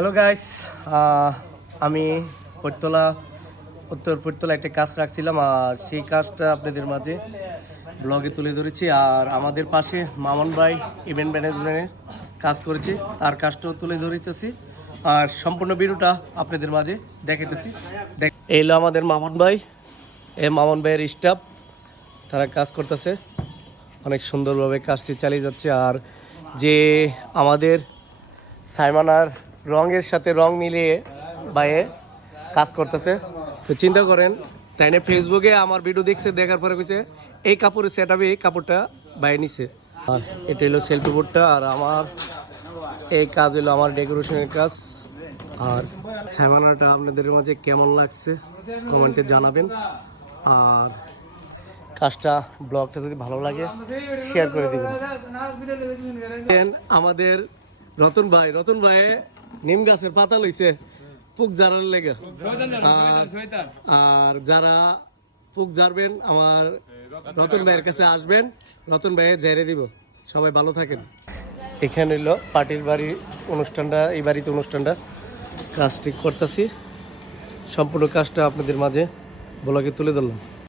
Hello guys, আমি পৈরতলা উত্তর পৈরতলা একটা কাজ রাখছিলাম আর সেই কাজটা আপনাদের মাঝে ব্লগে তুলে ধরেছি। আর আমাদের পাশে মামুন ভাই ইভেন্ট ম্যানেজমেন্টের কাজ করেছে, তার কাজটাও তুলে ধরিতেছি আর সম্পূর্ণ ভিডিওটা আপনাদের মাঝে দেখাইতেছি। এই হলো আমাদের মামুন ভাই, এই মামুন ভাইয়ের স্টাফ, তারা কাজ করতেছে অনেক সুন্দরভাবে, কাজটি চালিয়ে যাচ্ছে। আর যে আমাদের সাইমানার রঙের সাথে রং মিলিয়ে বাইরে কাজ করতেছে, তো চিন্তা করেন তাই না, ফেসবুকে আমার ভিডিও দেখছে, দেখার পরে কইছে এই কাপড়ের সেট আপে এই কাপড়টা বাইরে নিছে। আর এটা হলো সেলফি বোর্ডটা, আর আমার এই কাজ হলো আমার ডেকোরেশনের কাজ। আর সাইমানাটা আপনাদের মাঝে কেমন লাগছে কমেন্টে জানাবেন। আর কাজটা ব্লগটা যদি ভালো লাগে শেয়ার করে দিবেন। আমাদের রতন ভাই নিম গাছের পাতা লইছে পুক জারার লেগে। আর যারা পুক জারবেন আমার রতন ভাইয়ের কাছে আসবেন, রতন ভাইয়ে ঝেড়ে দিব। সবাই ভালো থাকেন। এখানে হলো পার্টির বাড়ি অনুষ্ঠানটা, এই বাড়িতে অনুষ্ঠানটা কাজ ঠিক করতেছি, সম্পূর্ণ কাজটা আপনাদের মাঝে ব্লগে তুলে ধরলাম।